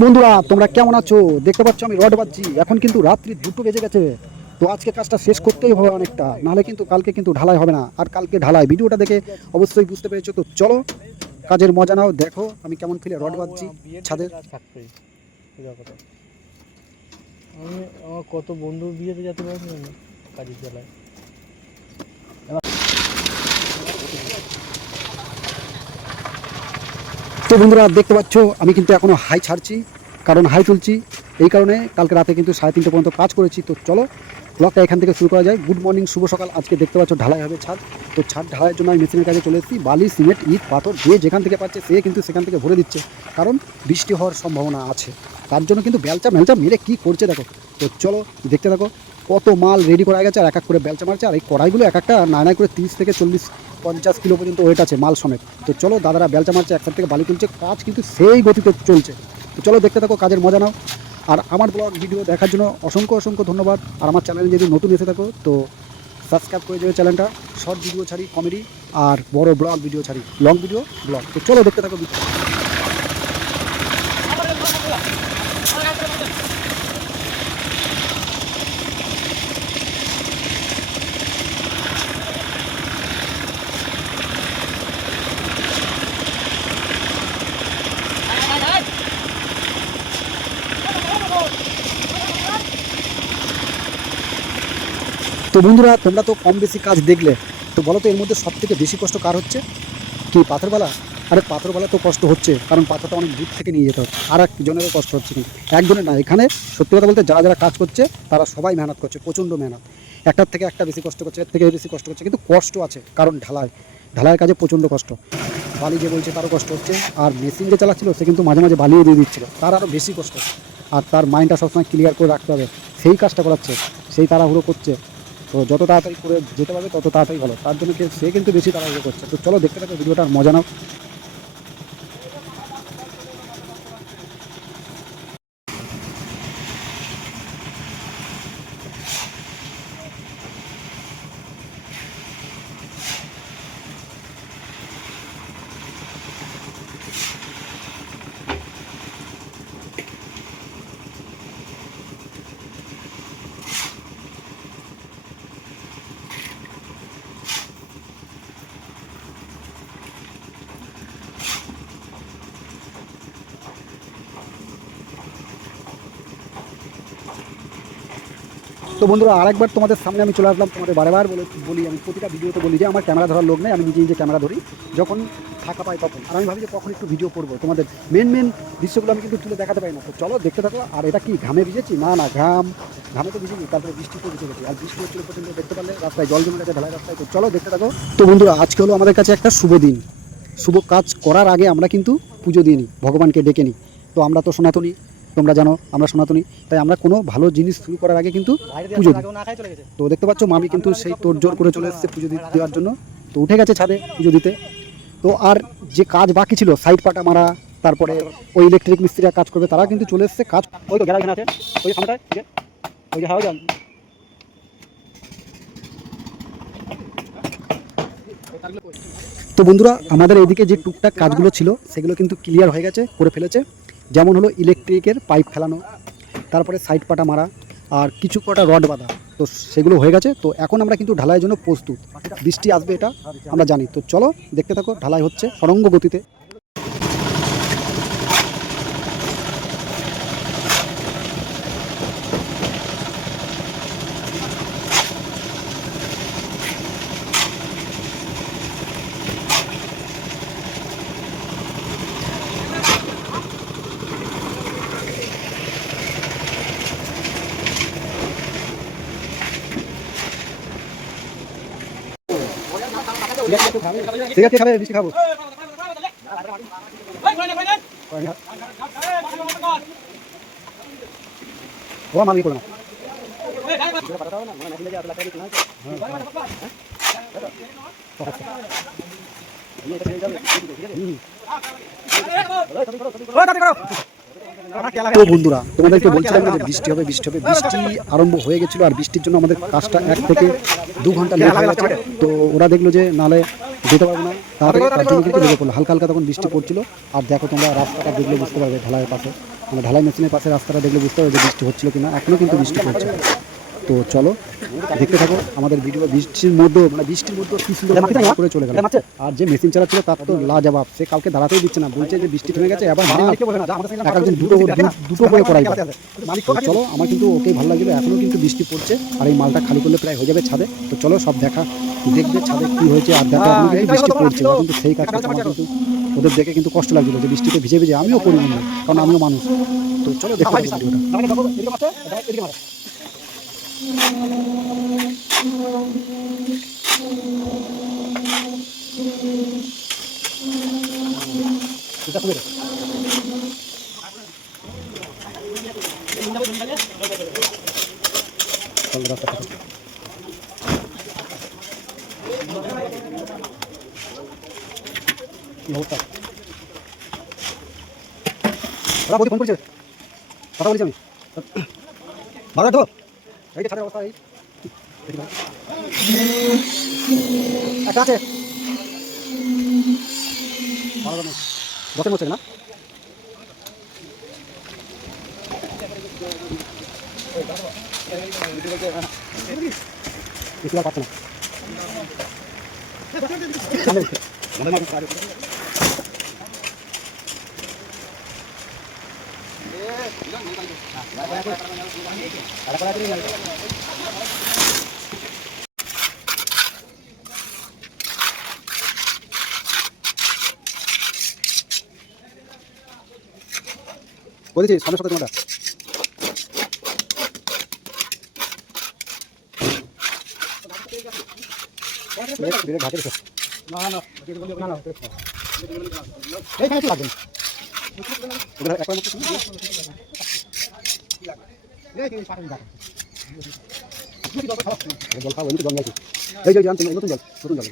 বন্ধুরা তোমরা কেমন আছো? দেখতে পাচ্ছ আমি রড বাজছি। এখন কিন্তু রাত্রি 2টো বেজে গেছে। তো আজকে কাজটা শেষ করতেই হবে অনেকটা, নাহলে কিন্তু কালকে কিন্তু ঢালাই হবে না। আর কালকে ঢালাই, ভিডিওটা দেখে অবশ্যই বুঝতে পেরেছো। তো চলো কাজের মজা নাও, দেখো আমি কেমন ফিলে রড বাজছি ছাদের। আমি আমার কত বন্ধু বিয়েতে যেতে পারি না কাজের জ্বালায়। তো বন্ধুরা দেখতে পাচ্ছ আমি কিন্তু এখনো হাই ছাড়ছি, কারণ হাই তুলছি এই কারণে। কালকে রাতে কিন্তু 3:30 পর্যন্ত কাজ করেছি। তো চলো ব্লগটা এখান থেকে শুরু করা যায়। গুড মর্নিং, শুভ সকাল। আজকে দেখতে পাচ্ছ ঢালাই হবে ছাদ। তো ছাদ ঢালাইয়ের জন্য আমি মেশিনের কাছে চলে এসেছি। বালি, সিমেন্ট, ইট, পাথর যে যেখান থেকে পাচ্ছে সে কিন্তু সেখান থেকে ভরে দিচ্ছে, কারণ বৃষ্টি হওয়ার সম্ভাবনা আছে। তার জন্য কিন্তু বেলচা মেরে কি করছে দেখো। তো চলো দেখতে থাকো। কত মাল রেডি করা গেছে আর এক এক করে বেলচা মারছে। আর এই কড়াইগুলো এক একটা নাই করে 30 থেকে 40-50 কিলো পর্যন্ত ওয়েট আছে মাল সমেত। তো চলো দাদারা বেলচা মারছে, এক সাইড থেকে বালি তুলছে, কাজ কিন্তু সেই গতিতে চলছে। তো চলো দেখতে থাকো, কাজের মজা নাও। আর আমার ব্লগ ভিডিও দেখার জন্য অসংখ্য ধন্যবাদ। আর আমার চ্যানেলে যদি নতুন এসে থাকো তো সাবস্ক্রাইব করে দেবে চ্যানেলটা। শর্ট ভিডিও ছাড়ি কমেডি, আর বড় ব্লগ ভিডিও ছাড়ি, লং ভিডিও ব্লগ। তো চলো দেখতে থাকো। তো বন্ধুরা তোমরা তো কম বেশি কাজ দেখলে, তো বলো তো এর মধ্যে সব থেকে বেশি কষ্ট কার হচ্ছে? কি পাথরবালা? আরে পাথরবালা তো কষ্ট হচ্ছে, কারণ পাথরটা অনেক দূর থেকে নিয়ে যেতে হচ্ছে। আর একজনেরও কষ্ট হচ্ছে, কিন্তু একজনের না। এখানে সত্যি কথা বলতে যারা যারা কাজ করছে তারা সবাই মেহনত করছে, প্রচণ্ড মেহনত। একটার থেকে একটা বেশি কষ্ট করছে, এর থেকে বেশি কষ্ট করছে, কিন্তু কষ্ট আছে, কারণ ঢালাইয়ের কাজে প্রচণ্ড কষ্ট। বালি যে বলছে তারও কষ্ট হচ্ছে, আর মেশিন যে চালাচ্ছিল সে কিন্তু মাঝে মাঝে বালিও দিয়ে দিচ্ছিল, তার আরও বেশি কষ্ট। আর তার মাইন্ডটা সবসময় ক্লিয়ার করে রাখতে হবে, সেই কাজটা করাচ্ছে, সেই তাড়াহুড়ো করছে। তো যত তাড়াতাড়ি করে যেতে পারবে তত তাড়াতাড়ি ভালো, তার জন্য সে কিন্তু বেশি তাড়াহুড়ো করছে। তো চলো দেখতে থাকো ভিডিওটার মজা নাও। তো বন্ধুরা আরেকবার তোমাদের সামনে আমি চলে আসলাম। তোমাদের বারবার বলি আমি প্রতিটা ভিডিওতে বলি যে আমার ক্যামেরা ধরার লোক নেই, আমি নিজে ক্যামেরা ধরি যখন ফাঁকা পাই তখন। আর আমি ভাবি যে কখন একটু ভিডিও করবো, তোমাদের মেন দৃশ্যগুলো আমি কিন্তু তুলে দেখাতে পারি না। তো চলো দেখতে থাকো। আর এটা কি ঘামে ভিজেছি? না ঘামে তো ভিজেছি, তারপরে বৃষ্টিতে ভিজে গেছি। আর বৃষ্টি হচ্ছিল পর্যন্ত দেখতে পারলে রাস্তায় জল জমে গেছে, ঢালাই রাস্তায়। তো চলো দেখতে থাকো। তো বন্ধুরা আজকে হলো আমাদের কাছে একটা শুভ দিন। শুভ কাজ করার আগে আমরা কিন্তু পুজো দিয়ে নিই, ভগবানকে ডেকে নিই। তো আমরা তো সনাতনী, তোমরা জানো আমরা সনাতনী, তাই আমরা কোনো ভালো জিনিস শুরু করার আগে কিন্তু পুজো দিই। তো দেখতে পাচ্ছ মামি কিন্তু সেই তোড়জোড় করে চলে এসেছে পুজো দেওয়ার জন্য। তো উঠে গেছে ছাদে পুজো দিতে। তো আর যে কাজ বাকি ছিল, সাইড পাটা মারা, তারপরে ওই ইলেকট্রিক মিস্ত্রিরা কাজ করবে, তারা কিন্তু চলে এসেছে। কাজ ওই তো গ্যারাজ আছে, ওই সামনেটায়, ওই যে হাওয়া যান। তো বন্ধুরা আমাদের এদিকে যে টুকটাক কাজগুলো ছিল সেগুলো কিন্তু ক্লিয়ার হয়ে গেছে, করে ফেলেছে। যেমন হলো ইলেকট্রিকের পাইপ ফেলানো, তারপরে সাইড পাটা মারা, আর কিছু কটা রড বাঁধা। তো সেগুলো হয়ে গেছে। তো এখন আমরা কিন্তু ঢালাইয়ের জন্য প্রস্তুত। বৃষ্টি আসবে এটা আমরা জানি। তো চলো দেখতে থাকো, ঢালাই হচ্ছে সরঙ্গ গতিতে। ঠিক আছে, খাবে বৃষ্টি খাবো। ও মামি করো না। তো বন্ধুরা তোমাদেরকে বলছিলাম না যে বৃষ্টি হবে। বৃষ্টি আরম্ভ হয়ে গেছিলো, আর বৃষ্টির জন্য আমাদের কাজটা 1 থেকে 2 ঘন্টা লেট হয়ে গেছে। তো ওরা দেখলো যে নালে যেতে পারবো না, তার জন্য কিন্তু লেগে পড়লো। হালকা তখন বৃষ্টি পড়ছিল। আর দেখো তোমরা রাস্তাটা দেখলে বুঝতে পারবে ঢালাইয়ের পাশে মানে ঢালাই মেশিনের পাশে রাস্তাটা দেখলে বুঝতে হবে যে বৃষ্টি হচ্ছিল কিনা, এখনও কিন্তু বৃষ্টি পড়ছে। তো চলো দেখতে থাকো আমাদের ভিডিও। বৃষ্টির মধ্যে মানে বৃষ্টির মধ্যে কি সুন্দর করে চলে গেল। আর যে মেশিন চালাচ্ছিল তার তো লাজবাব, সে কাউকে দাঁড়াতেই দিচ্ছে না, বলছে যে বৃষ্টি থেমে গেছে আবার এক একজন দুটো করে করাই। তো চলো, আমার কিন্তু ওকেই ভালো লাগবে। এখনও কিন্তু বৃষ্টি পড়ছে আর এই মালটা খালি করলে প্রায় হয়ে যাবে ছাদে। তো চলো সব দেখবে ছাদে কি হয়েছে। আর দেখো এখনো কিন্তু বৃষ্টি পড়ছে, ওরা কিন্তু সেই কাজ করছে। আমার কিন্তু ওদের দেখে কিন্তু কষ্ট লাগছিল যে বৃষ্টিতে ভিজে ভিজে আমিও করি মনে হয়, কারণ আমিও মানুষ। তো চলো দেখতে পাবো ভিডিওটা। চল রাস্তা থেকে। কি অবস্থা? ওরা বলছি ফোন করেছে, কথা বলেছি আমি। ভালো তো এই যে ছাদের অবস্থা, এই একটা আছে ভালো নেই, বসে বসে না বেশি আর পাচ্ছে না। বলেছি সামনের সাথে তোমাটা ঘাটে রেখে এইখানে লাগবে জল খাওয়া জল গেছে। এই যে নতুন জল